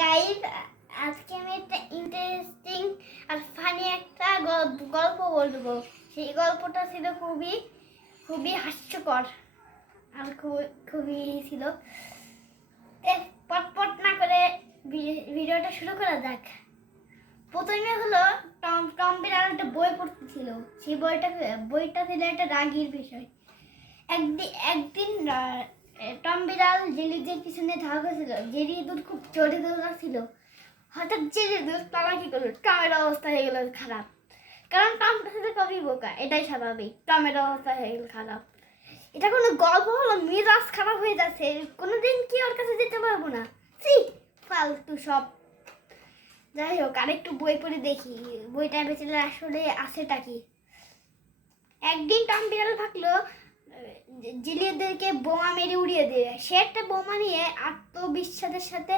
Guys, আজকে আমি একটা ইন্টারেস্টিং আর ফানি একটা গল্প বলবো। সেই গল্পটা ছিল খুবই খুবই হাস্যকর আর খুবই ছিল। পটপট না করে ভিডিওটা শুরু করা যাক। প্রথমে হলো টম টম বিড়াল একটা বই পড়তেছিল। সেই বইটা ছিল একটা রাগীর বিষয়। একদিন টম বিড়াল জেলিদের পিছনে ধাওয়াছিল। জেলি দুধ খুব জোরে দৌড়াচ্ছিল। হঠাৎ জেলি দুধ পালাকি করলো। টমের অবস্থা হয়ে গেল খারাপ, কারণ টমটা সাথে কবি বোকা, এটাই স্বাভাবিক। টমের অবস্থা হয়ে গেল খারাপ। এটা কোনো গল্প হলো? মেজাজ খারাপ হয়ে যাচ্ছে, কোনোদিন কি ওর কাছে যেতে পারবো না। সি ফালতু সব। যাই হোক, আরেকটু বই পড়ে দেখি বইটা বেঁচে আসলে আছেটা কি। একদিন টম বিড়াল ভাবলো জিলিওদেরকে বোমা মেরে উড়িয়ে দেবে। সে একটা বোমা নিয়ে আত্মবিশ্বাসের সাথে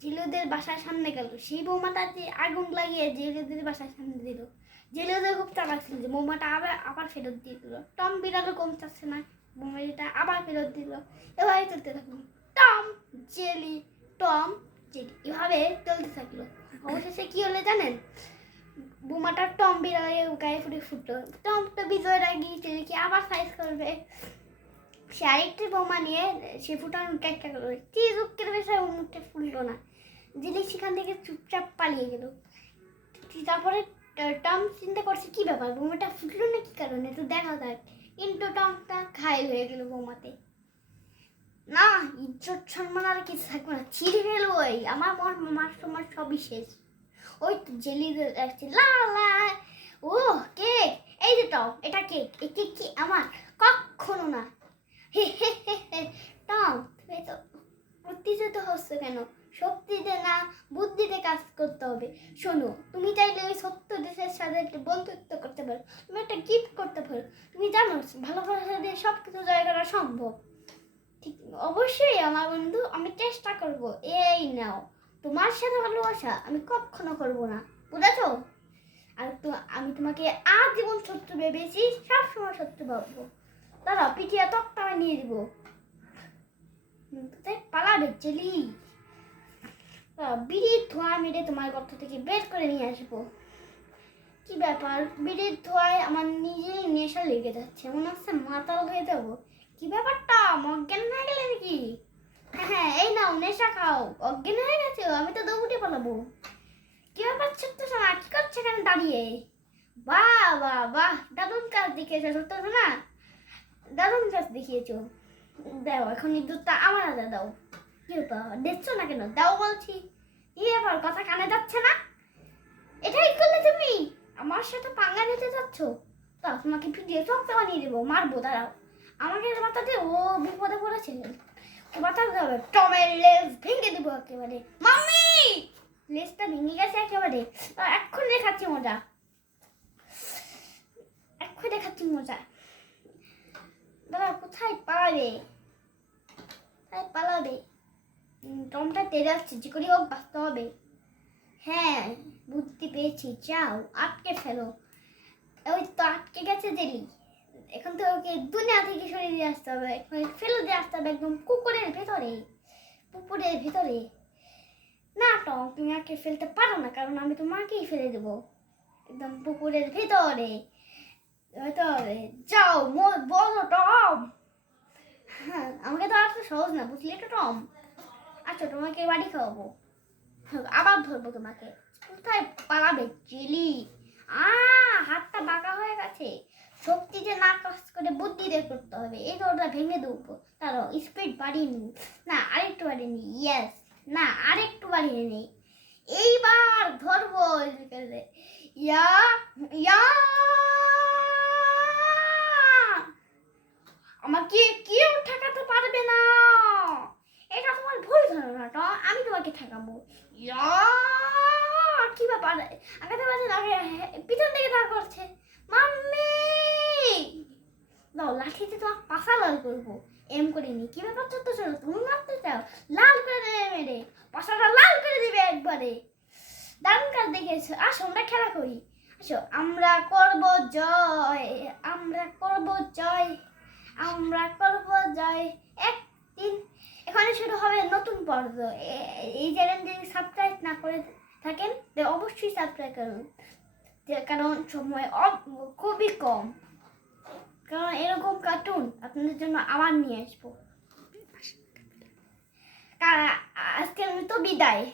জিলিওদের বাসার সামনে গেল। সেই বোমাটা আগুন লাগিয়ে জিলিওদের বাসার সামনে দিল। জিলিওদের খুব চালাক ছিল যে বোমাটা আবার ফেরত দিয়ে দিল। টম বিড়ালও কম চাচ্ছে না, বোমাটা আবার ফেরত দিল। এভাবে চলতে থাকলো। টম জেলি টম জেলি এভাবে চলতে থাকলো। অবশেষে কি হলো জানেন? বোমাটা টম বিড়ালের গায়ে ফুটলো। টম তো বিজয় রাগিয়েছে কি আবার সাইজ করবে। সে আরেকটি বোমা নিয়ে সে ফুটানোর চেষ্টা করলো। কি দুঃখের বিষয়, মুখটা ফুললো না। জিলি সেখান থেকে চুপচাপ পালিয়ে গেল। তারপরে টম চিন্তা করছে কি ব্যাপার, বোমাটা ফুটলো না কি কারণে, তো দেখা যাক। কিন্তু টমটা ঘায়েল হয়ে গেল বোমাতে। না, ইজ্জত সম্মান আর কিছু থাকবে না, ছিঁড়ে ফেলবো। আমার মার তোমার সবই শেষ। ওই তো জেলি আসছে, লা লা। ও কেক, এই যে টম, এটা কেক। এই কেক কি আমার? কখনো না। টম, তুমি তো উত্তেজিত হচ্ছে কেন? শক্তিতে না বুদ্ধিতে কাজ করতে হবে। শোনো, তুমি চাইলে ওই সত্য দেশের সাথে একটা বন্ধুত্ব করতে পারো। তুমি একটা গিফট করতে পারো। তুমি জানো ভালোবাসা দিয়ে সব কিছু জয় করা সম্ভব। ঠিক, অবশ্যই আমার বন্ধু, আমি চেষ্টা করব। এই নাও তোমার সাথে ভালোবাসা আমি কখনো করব না, বুঝেছো? আর তো আমি তোমাকে আজীবন সত্য ভেবেছি, সবসময় সত্য ভাববো। দাঁড়াও, পিঠিয়া তক্তা নিয়ে দিব। পালাবে চেলি। বিড়ির ধোঁয়া মেরে তোমার গর্ত থেকে বের করে নিয়ে আসবো। কি ব্যাপার, বিড়ির ধোঁয়ায় আমার নিজেই নেশা লেগে যাচ্ছে, মনে হচ্ছে মাতাল হয়ে যাবো। কি ব্যাপারটা, অজ্ঞান হয়ে গেলে নাকি? হ্যাঁ, এই নাও নেশা খাও। অজ্ঞান হয়ে গেছে, আমি তো দৌড়ে পালাবো। কি ব্যাপার ছোট্ট সোনা, কি করছে এখানে দাঁড়িয়ে? বাহ বাহ বাহ, দারুণ কাজ দেখিয়েছো ছোট্ট সোনা, দারুণ কাজ দেখিয়েছো। দাও, এখন এই দুধটা আমার হাতে দাও। কি ব্যাপার, দেখছো না কেন? দাও বলছি। কি ব্যাপার, কথা কানে যাচ্ছে না? এটাই করলে তুমি আমার সাথে পাঙ্গা নিতে যাচ্ছ? তা তোমাকে পিটিয়ে চকতে বানিয়ে দেবো, মারবো। দাঁড়াও, আমাকে বাঁচাতে। ও বিপদে পড়েছে, বাঁচাতে হবে। টমের লেজ ভেঙে দেবো একেবারে। মাম্মি, লেজটা ভেঙে গেছে একেবারে। এখন দেখাচ্ছি মজা, এখন দেখাচ্ছি মজা। দাদা কোথায় পালাবে, কোথায় পালাবে? টমটা তেড়ে আসছে, যে করি হোক বাঁচতে হবে। হ্যাঁ, বুদ্ধি পেয়েছি, যাও আটকে ফেলো। ওই তো আটকে গেছে জেলি। এখন তো ওকে দুনিয়া থেকে সরিয়ে দিয়ে আসতে হবে, ফেলে দিয়ে আসতে হবে একদম পুকুরের ভেতরে। পুকুরের ভেতরে না টম, তুমি আটকে ফেলতে পারো না, কারণ আমি তোমাকেই ফেলে দেবো একদম পুকুরের ভেতরে। ভেতরে যাও, বলো টম। হ্যাঁ, আমাকে তো আর সহজ না, বুঝলি তো টম। আচ্ছা, তোমাকে বাড়ি খাওয়াবো, আবার ধরবো তোমাকে। কোথায় পালাবে জেলি? হাতটা বাঁকা হয়ে গেছে। শক্তিতে না কাজ করে বুদ্ধিতে করতে হবে। এই দরজা ভেঙে দেবো। তারও স্পিড বাড়িয়ে নি, না আরেকটু বাড়িয়ে নি। ইয়েস, না আরেকটু বাড়িয়ে নি। এইবার ধরবো। ইয়া ইয়া, আমাকে কেউ ঠেকাতে পারবে না। এটা তোমার ভুল ধারণা তো, আমি তোমাকে ঠেকাবো। ইয়া, কি ব্যাপার, আগাতে পারছে না, পিছন থেকে তার করছে। মাম্মি, দাও লাঠিতে তোমার পাশা লাল করবো। এম করিনি। কি ব্যাপার ছোট্ট ছোট, তুমি মারতে চাও? লাল করে দেবে মেরে, পাশাটা লাল করে দিবে একবারে। দারুণ কাজ দেখেছো, আসো আমরা খেলা করি। আসো, আমরা করব জয়, আমরা করব জয়, আমরা করব জয়। একদিন এখানে শুরু হবে নতুন পড়তো। এই চ্যানেল যদি সাবস্ক্রাইব না করে থাকেন তো অবশ্যই সাবস্ক্রাইব করুন, কারণ সময় খুবই কম, কারণ এরকম কার্টুন আপনাদের জন্য আবার নিয়ে আসবো। আজকের মতো বিদায়।